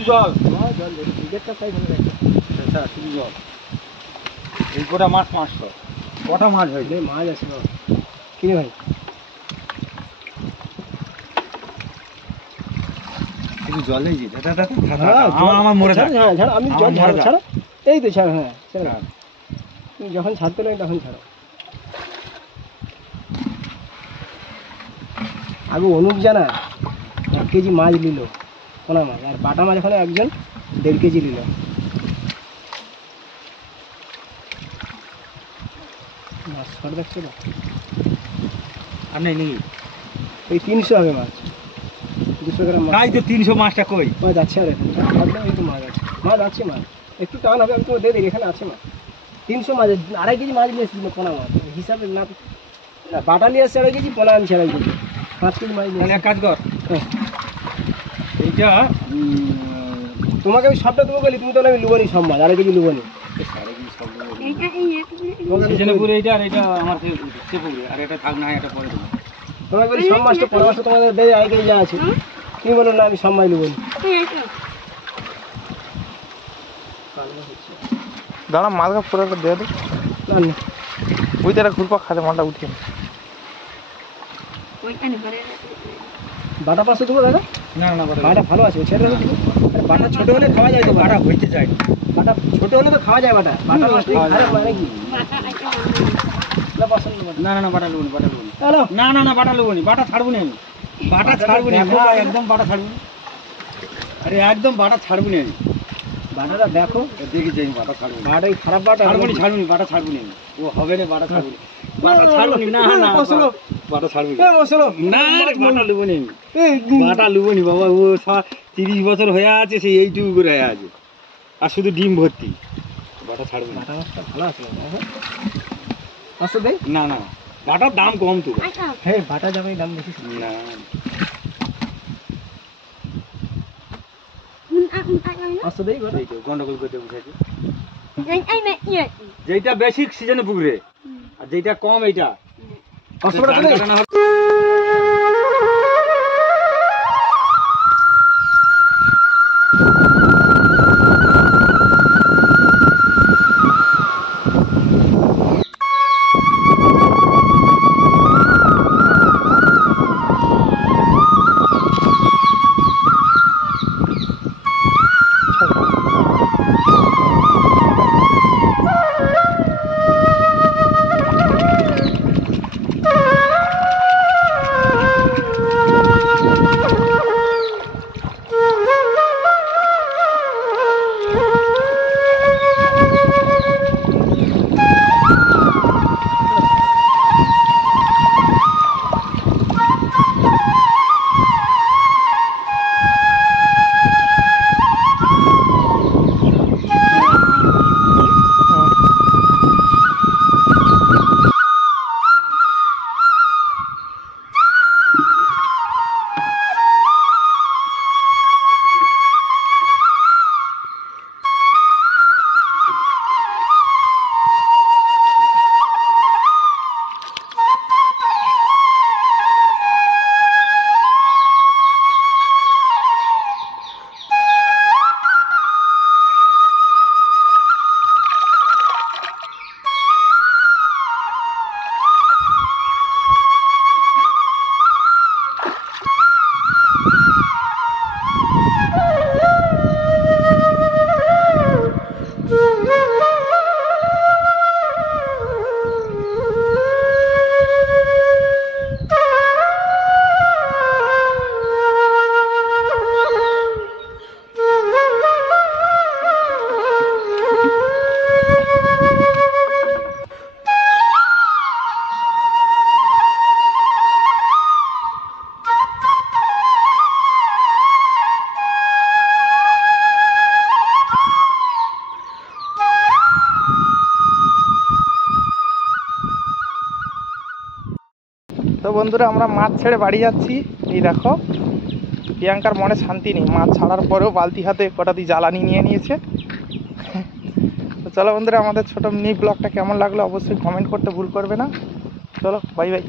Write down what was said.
শুধু জল জল বিকেটটা তাই ভালো আচ্ছা শুধু জল এই গোটা মাছ 500 কটা মাছ হয়েছে মাছ আছে কিনে ভাই শুধু জলেই যে দাদা আমার মরে থাক ছাড় আমি জল ছাড়ো এই তো ছাড় হ্যাঁ ছাড় তুমি যখন ছাড়তে লাগে তখন ছাড়ো আগে অনুপ জানা 1 কেজি মাছ নিল পোনা মাছ আর বাটা মাছ ওখানে একজন 1.5 কেজি নিল মাছ ছড় দেখছো না আর নেই নাকি এই 300 হবে মাছ 200 গ্রাম মাছ তাই তো 300 মাছটা কই মাছ যাচ্ছে আর এখন এই তো মাছ আছে মাছ একটু টান হবে আমি তোমাকে দিয়ে দিই এখানে আছে মাছ 300 মাছ 2.5 কেজি মাছ নিয়ে এসেছিল পোনা মাছ হিসাবে না বাটা নিয়ে এসে 2.5 কেজি পোনা আনছে 2.5 কেজি 5 কেজি মাছ নিয়ে এক কাজ কর এইটা তোমাকে আমি সবটা দেবো বলি তুমি তো আমি লুবনি সব মাছ 2.5 কেজি লুবনি পুরো এইটা আর এটা আমার সে পুকুরে আর এটা থাক না এটা পরে দেবো তোমাকে বলি সব মাছটা পরে মাছটা তোমাদের দেয় 2.5 কেজি যা আছে তুমি বলো না আমি সব মাছ লুবনি দাঁড়া মাছটা পুরো দিয়ে দে না না ওই তারা ঘুরপা খাতে মালটা উঠিয়ে বাটা পাশে দেবো দাদা না না বাটা ভালো আছে ছেড়ে দেবো বাটা ছোট হলে খাওয়া যায় তো বাটা হইতে চাই বাটা ছোট হলে তো খাওয়া যায় বাটা বাটা মাছটা খারাপ হয় নাকি না পছন্দ না না না বাটা লুবনি হ্যালো না না না বাটা লুবনি বাটা ছাড়বো না আমি বাটা ছাড়বো না একদম বাটা ছাড়বো না আরে একদম বাটা ছাড়বো না আমি বাটাটা দেখো দেখি যাই বাটা ছাড়বো না বাটাই খারাপ বাটা ছাড়বো না বাটা ছাড়বো না ও হবে না বাটা ছাড়বো বাটা ছাড়বো না না মশলো বাটা ছাড়বো মশলো না বাটা লুবো না বাটা লুবো নি বাবা ও 30 বছর হয়ে আছে সেই এইটুকু করে হয়ে আছে আর শুধু ডিম ভর্তি বাটা ছাড়বো না বাটা মাছটা ভালো আছে আচ্ছা দেই না না বাটার দাম কম তো হ্যাঁ বাটা যাবে দাম বেশি না আচ্ছা দেই এই তো গন্ডগোল করতে বুঝাইছি যেটা বেশি সিজনে পুকুরে আর যেটা কম এইটা তো বন্ধুরা আমরা মাছ ছেড়ে বাড়ি যাচ্ছি। এই দেখো প্রিয়াঙ্কার মনে শান্তি নেই, মাছ ছাড়ার পরেও বালতি হাতে কটা দিয়ে জ্বালানি নিয়ে নিয়েছে। তো চলো বন্ধুরা, আমাদের ছোট মিনি ব্লগটা কেমন লাগলো অবশ্যই কমেন্ট করতে ভুল করবে না। চলো বাই বাই।